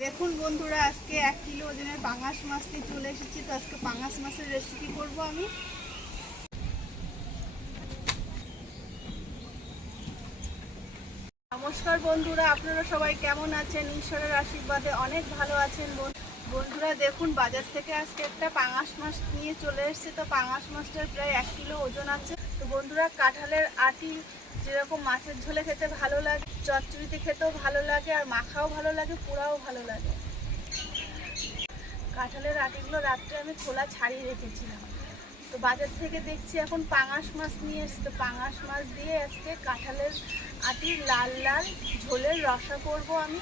দেখুন বন্ধুরা, আজকে এক কিলো ওজনের পাঙাশ মাছ নিয়ে চলে এসেছি। তো আজকে পাঙাশ মাছের রেসিপি করব আমি। নমস্কার বন্ধুরা, আপনারা সবাই কেমন আছেন? ঈশ্বরের আশীর্বাদে অনেক ভালো আছেন বন- বন্ধুরা, দেখুন বাজার থেকে আজকে একটা পাঙাশ মাছ নিয়ে চলে এসেছে। তো পাঙাশ মাছটার প্রায় এক কিলো ওজন আছে। তো বন্ধুরা, কাঁঠালের আটি যেরকম মাছের ঝোলে খেতে ভালো লাগে, চচ্চড়িতে খেতেও ভালো লাগে, আর মাখাও ভালো লাগে, পোড়াও ভালো লাগে। কাঁঠালের আটিগুলো রাত্রে আমি খোলা ছাড়িয়ে রেখেছিলাম। তো বাজার থেকে দেখছি এখন পাঙাশ মাছ নিয়ে এসছে। তো পাঙাশ মাছ দিয়ে আজকে কাঁঠালের আটির লাল লাল ঝোলের রসা করব আমি।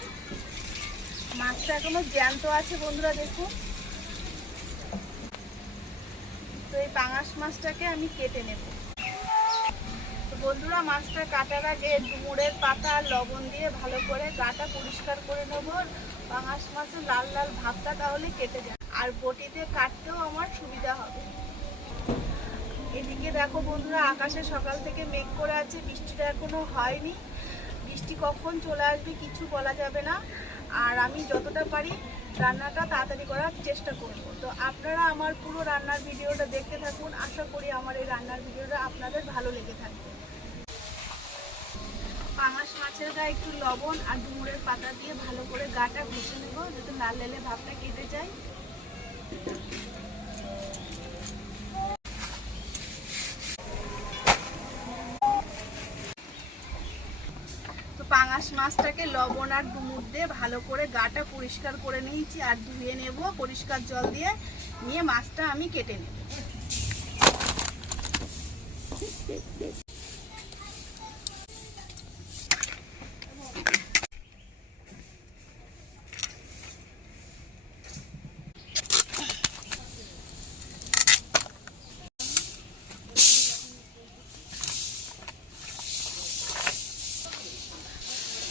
মাছটা এখনও জ্যান্ত আছে বন্ধুরা, দেখুন। তো এই পাঙাশ মাছটাকে আমি কেটে নেব। বন্ধুরা, মাছটা কাটার আগে ডুমুরের পাতা আর লবণ দিয়ে ভালো করে গাটা পরিষ্কার করে নেব। পাঙাশ মাছের লাল লাল ভাবটা তাহলে কেটে যায় আর বটিতে কাটতেও আমার সুবিধা হবে। এদিকে দেখো বন্ধুরা, আকাশে সকাল থেকে মেঘ করে আছে, বৃষ্টিটা এখনও হয়নি। বৃষ্টি কখন চলে আসবে কিছু বলা যাবে না। আর আমি যতটা পারি রান্নাটা তাড়াতাড়ি করার চেষ্টা করব। তো আপনারা আমার পুরো রান্নার ভিডিওটা দেখতে থাকুন। আশা করি আমার এই রান্নার ভিডিওটা আপনাদের ভালো লেগে থাকবে। পাঙাশ মাছের গায়ে একটু লবণ আর ডুমুরের পাতা দিয়ে ভালো করে গাটা ঘষে নেব, যাতে লাল লালে ভাবটা কেটে যায়। পাঙাশ মাছটাকে লবণ আর ডুমুর দিয়ে ভালো করে গাটা পরিষ্কার করে নিয়েছি আর ধুয়ে নেব, পরিষ্কার জল দিয়ে নিয়ে মাছটা আমি কেটে নেব।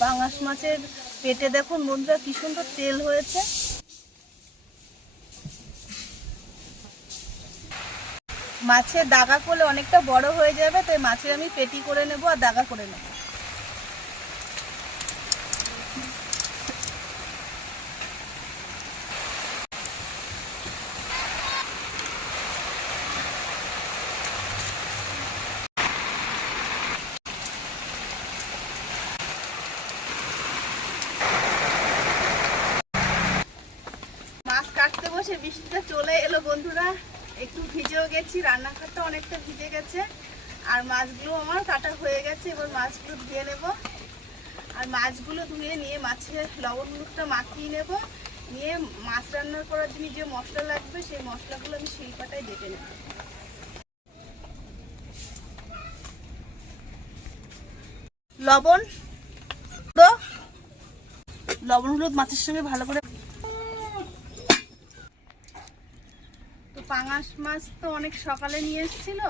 পাঙাশ মাছের পেটে দেখুন, বন্ধুরা, কি সুন্দর তেল হয়েছে। মাছের দাগা করলে অনেকটা বড় হয়ে যাবে, তাই মাছের আমি পেটি করে নেব আর দাগা করে নেব মাছ কাটতে বৃষ্টিটা চলে এলো বন্ধুরা। একটু ভিজেও গেছি, রান্নাঘরটা অনেকটা ভিজে গেছে। আর মাছগুলো আমার কাটা হয়ে গেছে, এবার মাছগুলো ধুয়ে নেব। আর মাছগুলো ধুয়ে নিয়ে মাছের লবণ হলুদটা মাখিয়ে নেব। নিয়ে মাছ রান্নার করার জন্য যে মশলা লাগবে, সেই মশলাগুলো আমি শিলপাটায় বেটে নেব। লবণ লবণ হলুদ মাছের সঙ্গে ভালো করে তো পাঙাশ মাছ তো অনেক সকালে নিয়ে এসেছিল।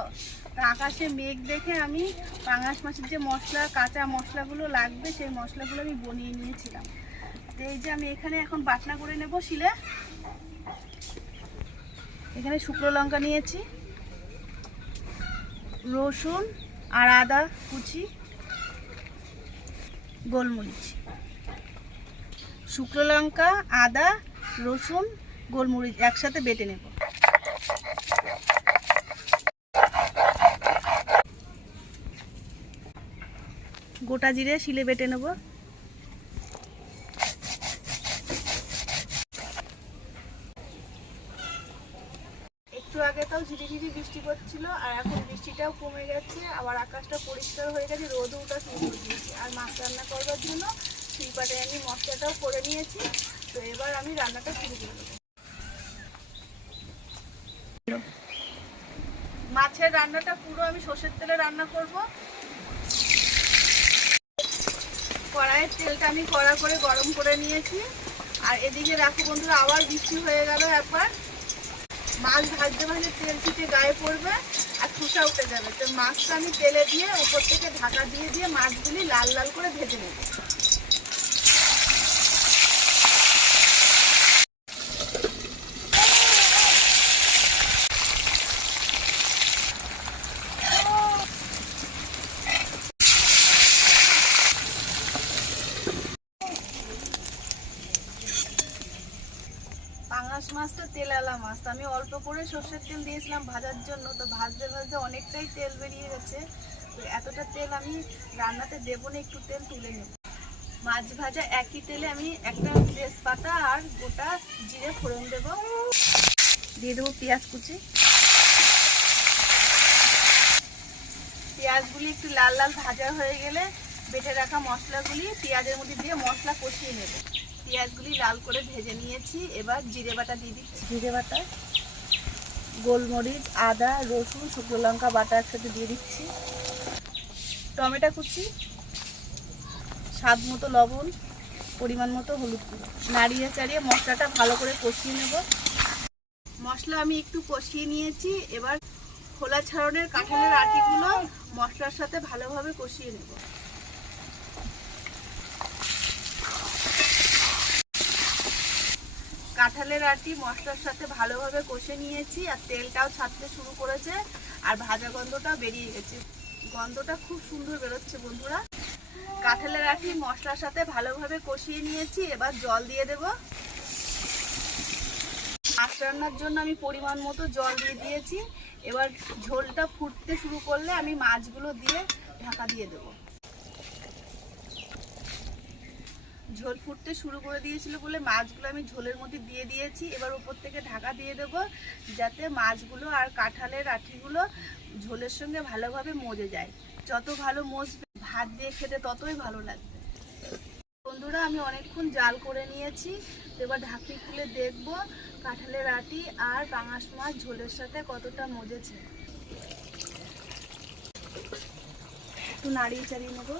আকাশে মেঘ দেখে আমি পাঙাশ মাছের যে মশলা, কাঁচা মশলাগুলো লাগবে, সেই মশলাগুলো আমি বনিয়ে নিয়েছিলাম। তো এই যে আমি এখানে এখন বাটনা করে নেব শিলে। এখানে শুকনো লঙ্কা নিয়েছি, রসুন আর আদা কুচি, গোলমরিচ। শুকনো লঙ্কা, আদা, রসুন, গোলমরিচ একসাথে বেটে নেব। গোটা জিরে শিলে বেটে নেব। একটু আগে তাও ঝিরিঝিরি বৃষ্টি করছিল আর এখন বৃষ্টিটাও কমে গেছে, আবার আকাশটা পরিষ্কার হয়ে গেছে, রোদও ওটা শুরু করে দিয়েছে। আর মাছ রান্না করবার জন্য শিলপাটে আমি মশলাটাও করে নিয়েছি, তো এবার আমি রান্নাটা শুরু করে দেবো। মাছের রান্নাটা পুরো আমি সর্ষের তেলে রান্না করব। কড়াইয়ের তেলটা আমি কড়া করে গরম করে নিয়েছি। আর এদিকে রাখো বন্ধুরা, আবার বৃষ্টি হয়ে গেল একবার। মাছ ভাজতে ভাজতে তেল থেকে গায়ে পড়বে আর খোসা উঠে যাবে। তো মাছটা আমি তেলে দিয়ে উপর থেকে ঢাকা দিয়ে দিয়ে মাছগুলি লাল লাল করে ভেজে নেব। পাঙাশ মাছটা তেলালা মাছ। আমি অল্প করে সর্ষের তেল দিয়েছিলাম ভাজার জন্য। তো ভাজতে ভাজতে অনেকটাই তেল বেরিয়ে গেছে। তো এতটা তেল আমি রান্নাতে দেবো না, একটু তেল তুলে নেব। মাছ ভাজা একই তেলে আমি একটা তেজপাতা আর গোটা জিরে ফোড়ন দেবো। দিয়ে দেবো পেঁয়াজ কুচি। পেঁয়াজগুলি একটু লাল লাল ভাজা হয়ে গেলে বেটে রাখা মশলাগুলি পেঁয়াজের মধ্যে দিয়ে মশলা কষিয়ে নেব। পেঁয়াজগুলি লাল করে ভেজে নিয়েছি। এবার জিরে বাটা দিয়ে দিচ্ছি। জিরে বাটা, গোলমরিচ, আদা, রসুন, শুকনো লঙ্কা, বাটা একসাথে দিয়ে দিচ্ছি। টমেটো কুচি স্বাদ মতো লবণ, পরিমাণ মতো হলুদ নাড়িয়ে চাড়িয়ে মশলাটা ভালো করে কষিয়ে নেব। মশলা আমি একটু কষিয়ে নিয়েছি। এবার খোলা ছাড়নের কাঁঠালের আটিগুলো মশলার সাথে ভালোভাবে কষিয়ে নেব। কাঁঠালের আটি মশলার সাথে ভালোভাবে কষে নিয়েছি আর তেলটাও ছাড়তে শুরু করেছে আর ভাজা গন্ধটাও বেরিয়ে গেছে। গন্ধটা খুব সুন্দর বেরোচ্ছে বন্ধুরা। কাঁঠালের আটি মশলার সাথে ভালোভাবে কষিয়ে নিয়েছি, এবার জল দিয়ে দেব। মাছ রান্নার জন্য আমি পরিমাণ মতো জল দিয়ে দিয়েছি। এবার ঝোলটা ফুটতে শুরু করলে আমি মাছগুলো দিয়ে ঢাকা দিয়ে দেবো। ঝোল ফুটতে শুরু করে দিয়েছিল বলে মাছগুলো আমি ঝোলের মধ্যে দিয়ে দিয়েছি। এবার উপর থেকে ঢাকা দিয়ে দেব যাতে মাছগুলো আর কাঁঠালের আঠিগুলো ঝোলের সঙ্গে ভালোভাবে মজে যায়। যত ভালো মজবে, ভাত দিয়ে খেতে ততই ভালো লাগবে। বন্ধুরা, আমি অনেকক্ষণ জাল করে নিয়েছি। এবার ঢাকনি খুলে দেখব কাঁঠালের আটি আর পাঙাশ মাছ ঝোলের সাথে কতটা মজেছে। একটু নাড়িয়ে চাড়িয়ে নেব।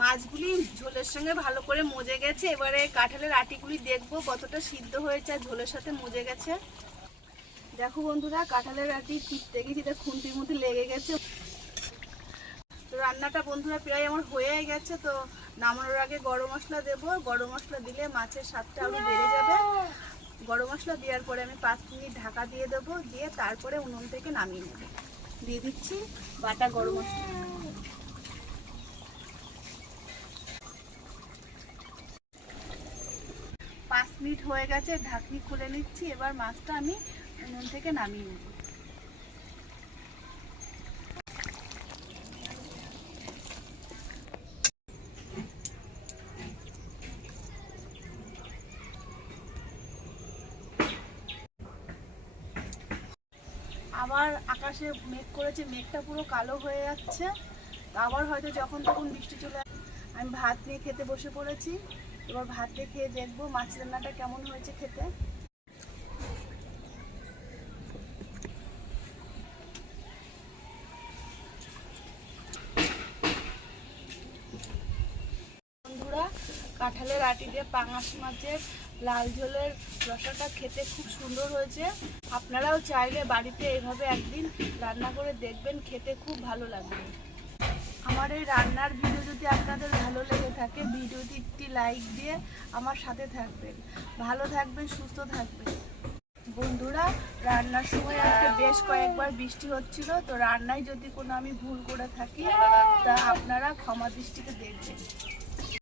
মাছগুলি ঝোলের সঙ্গে ভালো করে মজে গেছে। এবারে কাঁঠালের আটিগুলি দেখব, কতটা সিদ্ধ হয়েছে আর ঝোলের সাথে মজে গেছে। দেখো বন্ধুরা, কাঁঠালের আটি টিপতে গেছি তা খুন্তির মধ্যে লেগে গেছে। তো রান্নাটা বন্ধুরা প্রায় আমার হয়ে গেছে, তো নামানোর আগে গরম মশলা দেব। গরম মশলা দিলে মাছের স্বাদটা আরও বেড়ে যাবে। গরম মশলা দেওয়ার পরে আমি পাঁচ মিনিট ঢাকা দিয়ে দেবো, দিয়ে তারপরে উনুন থেকে নামিয়ে নেব। দিয়ে দিচ্ছি বাটা গরম মশলা। মিনিট হয়ে গেছে, ঢাকনি খুলে নিচ্ছি, এবার মাছটা আমি উনুন থেকে নামিয়ে নেব আবার আকাশে মেঘ করেছে, মেঘটা পুরো কালো হয়ে যাচ্ছে আবার হয়তো যখন তখন বৃষ্টি চলে। আমি ভাত নিয়ে খেতে বসে পড়েছি এবার ভাত খেয়ে দেখব মাছ রান্নাটা কেমন হয়েছে খেতে। কাঁঠালের আটি দিয়ে পাঙাশ মাছের লাল ঝোলের রসাটা খেতে খুব সুন্দর হয়েছে। আপনারাও চাইলে বাড়িতে এইভাবে একদিন রান্না করে দেখবেন, খেতে খুব ভালো লাগবে। আমার এই রান্নার ভিডিও যদি আপনাদের থাকে ভিডিওটি একটি লাইক দিয়ে আমার সাথে থাকবেন। ভালো থাকবেন, সুস্থ থাকবেন। বন্ধুরা, রান্নার সময় আজকে বেশ কয়েকবার বৃষ্টি হচ্ছিল, তো রান্নায় যদি কোনো আমি ভুল করে থাকি, তা আপনারা ক্ষমা দৃষ্টিতে দেখবেন।